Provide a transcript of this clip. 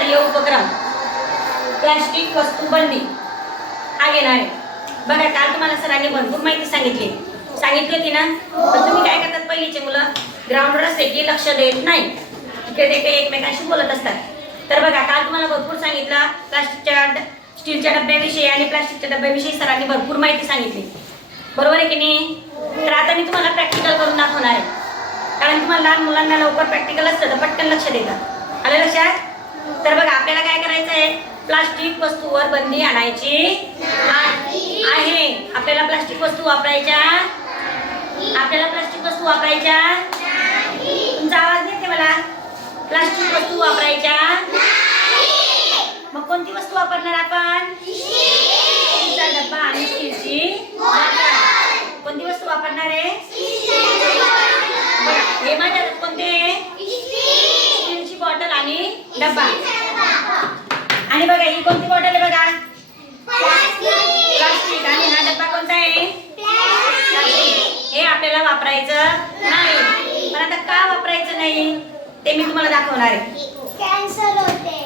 स्तरीय उपक्रम प्लास्टिक वस्तू बंदी हा घेणार आहे. बघा काल तुम्हाला सरांनी भरपूर माहिती सांगितली. सांगितली होती ना? पण तुम्ही काय करतात पहिलीचे मुलं? ग्राउंडवर असते की लक्ष देत नाही. तिकडे ते एकमेकांशी बोलत असतात. तर बघा काल तुम्हाला भरपूर सांगितलं प्लास्टिकच्या स्टीलच्या डब्याविषयी आणि प्लास्टिकच्या डब्याविषयी सरांनी भरपूर माहिती सांगितली. बरोबर आहे की नाही? तर आता मी तुम्हाला प्रॅक्टिकल करून दाखवणार आहे. कारण तुम्हाला लहान मुलांना लवकर प्रॅक्टिकल असतं तर पटकन लक्ष देतात. आलं लक्षात तर बघा आपल्याला काय करायचं आहे प्लास्टिक वस्तूवर बंदी आणायची आहे. आपल्याला प्लास्टिक वस्तू वापरायच्या? आपल्याला प्लास्टिक वस्तू वापरायच्या? तुमचा आवाज येते मला. प्लास्टिक वस्तू वापरायच्या? मग कोणती वस्तू वापरणार आपण? डब्बा आणि स्टीलची. कोणती वस्तू वापरणार आहे? हे माझ्या कोणते? स्टीलची बॉटल आणि डब्बा. आणि बघा ही कोणती बॉटल आहे बघा? प्लास्टिक. आणि हा डब्बा कोणता आहे? हे आपल्याला वापरायचं नाही. पण आता का वापरायचं नाही? ते मी तुम्हाला दाखवणार आहे. कॅन्सर होते.